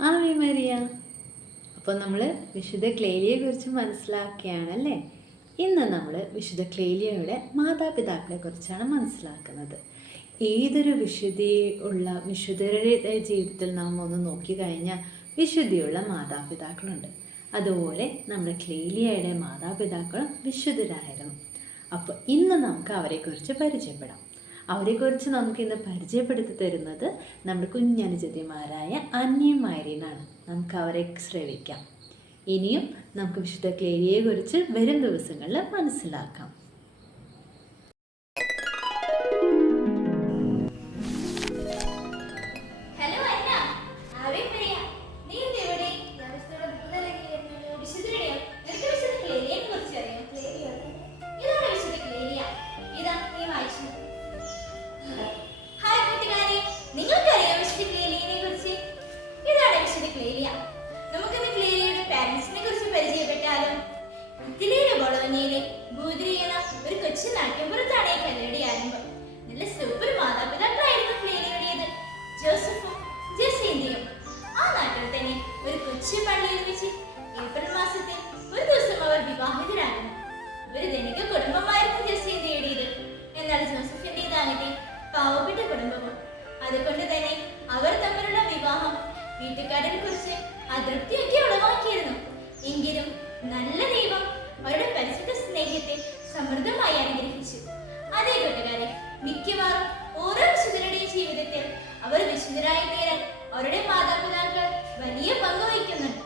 Ave Maria. അപ്പോൾ നമ്മൾ വിശുദ്ധ ക്ലേലിയെക്കുറിച്ച് മനസ്സിലാക്കുകയാണല്ലേ. ഇന്ന് നമ്മൾ വിശുദ്ധ ക്ലേലിയയുടെ മാതാപിതാക്കളെക്കുറിച്ചാണ് മനസ്സിലാക്കുന്നത്. ഏതൊരു വിശുദ്ധരുടെ ജീവിതത്തിൽ നാം ഒന്ന് നോക്കിക്കഴിഞ്ഞാൽ വിശുദ്ധിയുള്ള മാതാപിതാക്കളുണ്ട്. അതുപോലെ നമ്മുടെ ക്ലേലിയയുടെ മാതാപിതാക്കളും വിശുദ്ധരായിരുന്നു. അപ്പോൾ ഇന്ന് നമുക്ക് അവരെക്കുറിച്ച് പരിചയപ്പെടാം. അവരെക്കുറിച്ച് നമുക്കിന്ന് പരിചയപ്പെടുത്തി തരുന്നത് നമ്മുടെ കുഞ്ഞനുജതിമാരായ അന്നയും മൈരീനാണ്. നമുക്ക് അവരെ ശ്രവിക്കാം. ഇനിയും നമുക്ക് വിശുദ്ധ ക്ലേലിയെക്കുറിച്ച് വരും ദിവസങ്ങളിൽ മനസ്സിലാക്കാം. ഒരു കൊച്ചു നാട്യപുരത്താണ് ഈ കലയുടെ ആരംഭം. നല്ല സൂപ്പർ മാതാപിതാക്കളായിരുന്നു ക്ലേലിയുടേത്, ജോസഫും ജസീന്തയും. ആ നാട്ടിൽ തന്നെ ഒരു കൊച്ചു പള്ളിയിൽ വെച്ച് ഏപ്രിൽ മാസത്തിൽ ഒരു ദിവസം അവർ വിവാഹിതരാകുന്നു. ഒരു ധനിക കുടുംബമായിരുന്നു ജസീന്തയുടേത്. എന്നാൽ ജോസഫിന്റേതാകട്ടെ പാവപ്പെട്ട കുടുംബവും. അതുകൊണ്ട് തന്നെ അവർ തമ്മിലുള്ള വിവാഹം വീട്ടുകാരെ കുറിച്ച് അതൃപ്തിയൊക്കെ ഉളവാക്കിയിരുന്നു. എങ്കിലും നല്ല ദൈവം അവരുടെ പരിശുദ്ധ സ്നേഹത്തെ സമൃദ്ധമായി അനുഗ്രഹിച്ചു. അതേ കൂട്ടുകാരെ, മിക്കവാറും ഓരോ വിശുദ്ധരുടെയും ജീവിതത്തിൽ അവർ വിശുദ്ധരായി തീരാൻ അവരുടെ മാതാപിതാക്കൾ വലിയ പങ്ക് വഹിക്കുന്നുണ്ട്.